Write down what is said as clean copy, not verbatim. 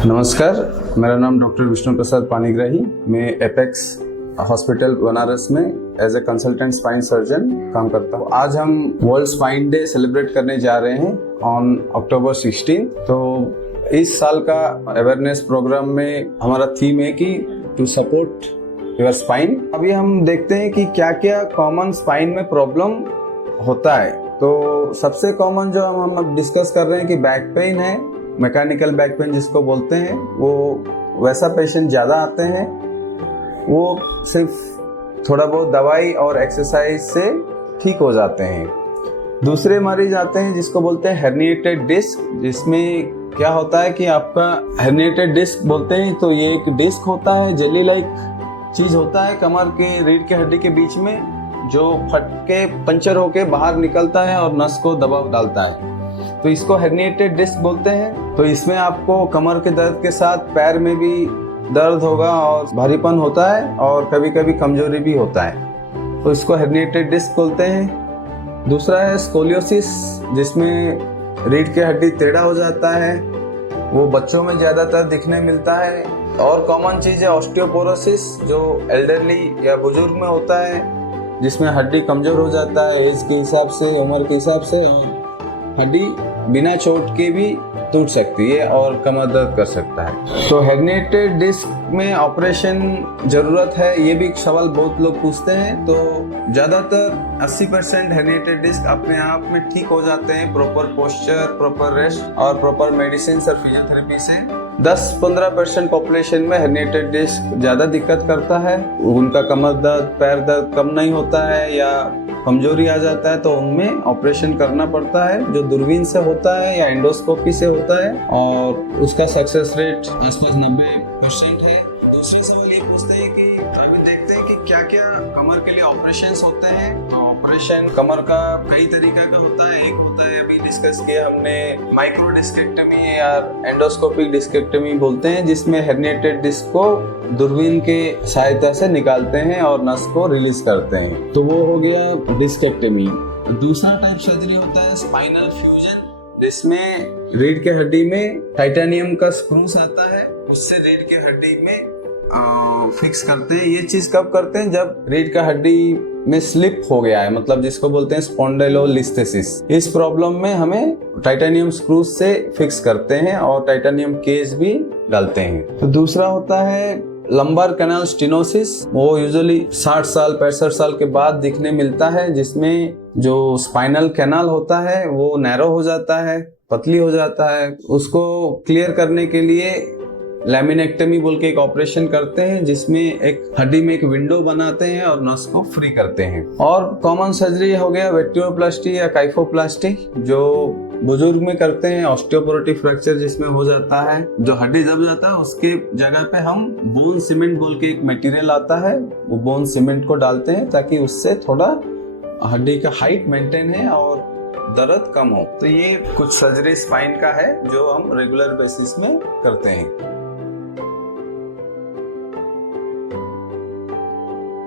नमस्कार, मेरा नाम डॉक्टर विष्णु प्रसाद पानीग्राही। मैं एपेक्स हॉस्पिटल बनारस में as a consultant spine surgeon काम करता हूँ। आज हम वर्ल्ड स्पाइन डे सेलिब्रेट करने जा रहे हैं ऑन अक्टूबर 16। तो इस साल का अवेयरनेस प्रोग्राम में हमारा थीम है कि टू सपोर्ट योर स्पाइन। अभी हम देखते हैं कि क्या क्या कॉमन स्पाइन में प्रॉब्लम होता है। तो सबसे कॉमन जो हम अब डिस्कस कर रहे हैं कि बैक पेन है, मैकेनिकल बैक पेन जिसको बोलते हैं, वो वैसा पेशेंट ज़्यादा आते हैं। वो सिर्फ थोड़ा बहुत दवाई और एक्सरसाइज से ठीक हो जाते हैं। दूसरे मरीज आते हैं जिसको बोलते हैं हेर्निएटेड डिस्क, जिसमें क्या होता है कि आपका हेर्निएटेड डिस्क बोलते हैं तो ये एक डिस्क होता है, जेली लाइक चीज़ होता है कमर के रीढ़ के हड्डी के बीच में, जो फट के पंचर होके बाहर निकलता है और नस को दबाव डालता है। तो इसको हेर्निएटेड डिस्क बोलते हैं। तो इसमें आपको कमर के दर्द के साथ पैर में भी दर्द होगा और भारीपन होता है और कभी कभी कमजोरी भी होता है। तो इसको हेर्निएटेड डिस्क बोलते हैं। दूसरा है स्कोलियोसिस, जिसमें रीढ़ की हड्डी टेढ़ा हो जाता है। वो बच्चों में ज़्यादातर दिखने मिलता है। और कॉमन चीज़ है ऑस्टियोपोरोसिस, जो एल्डरली या बुजुर्ग में होता है, जिसमें हड्डी कमज़ोर हो जाता है एज के हिसाब से, उम्र के हिसाब से, और हड्डी बिना चोट के भी टूट सकती है और कमर दर्द कर सकता है। तो हेर्निएटेड डिस्क में ऑपरेशन ज़रूरत है, ये भी सवाल बहुत लोग पूछते हैं। तो ज़्यादातर 80% हेर्निएटेड डिस्क अपने आप में ठीक हो जाते हैं प्रॉपर पोस्चर, प्रॉपर रेस्ट और प्रॉपर मेडिसिन और फिजियोथेरेपी से। 10-15% पॉपुलेशन में हेर्निएटेड डिस्क ज़्यादा दिक्कत करता है। उनका कमर दर्द, पैर दर्द कम नहीं होता है या कमजोरी आ जाता है, तो उनमें ऑपरेशन करना पड़ता है, जो दूरबीन से होता है या एंडोस्कोपी से होता है, और उसका सक्सेस रेट आसपास 90% है। दूसरा सवाल ये पूछते हैं कि अभी देखते हैं कि क्या क्या कमर के लिए ऑपरेशंस होते हैं। तो ऑपरेशन कमर का कई तरीका का होता है। एक होता है, अभी डिस्कस किया हमने, माइक्रो डिस्केक्टमी या एंडोस्कोपिक डिस्केक्टमी बोलते हैं, जिसमें हेर्निएटेड डिस्क को दूरबीन के सहायता से निकालते हैं और नस को रिलीज करते हैं। तो वो हो गया डिस्केक्टमी। दूसरा टाइप सर्जरी होता है स्पाइनल फ्यूजन, जिसमें रीढ़ के हड्डी में टाइटेनियम का स्क्रूस आता है, उससे रीढ़ के हड्डी में फिक्स करते हैं। ये चीज कब करते हैं? जब रीढ़ का हड्डी में स्लिप हो गया है, मतलब जिसको बोलते हैं स्पॉन्डिलोलिस्थेसिस। इस प्रॉब्लम में हमें टाइटेनियम स्क्रूज से फिक्स करते हैं और टाइटेनियम केज भी डालते हैं। तो दूसरा होता है लंबर कैनाल स्टेनोसिस। वो यूजुअली 60 साल 65 साल के बाद दिखने मिलता है, जिसमें जो स्पाइनल कैनाल होता है वो नैरो हो जाता है, पतली हो जाता है। उसको क्लियर करने के लिए लैमिनेक्टमी बोल के एक ऑपरेशन करते हैं, जिसमें एक हड्डी में एक विंडो बनाते हैं और नस को फ्री करते हैं। और कॉमन सर्जरी हो गया वर्टिब्रोप्लास्टी या काइफोप्लास्टी, जो बुजुर्ग में करते हैं। ऑस्टियोपोरोटिक फ्रैक्चर जिसमें हो जाता है, जो हड्डी दब जाता है उसके जगह पे हम बोन सीमेंट बोल के एक मटेरियल आता है, वो बोन सीमेंट को डालते हैं ताकि उससे थोड़ा हड्डी का हाइट मेंटेन है और दर्द कम हो। तो ये कुछ सर्जरी स्पाइन का है जो हम रेगुलर बेसिस में करते हैं।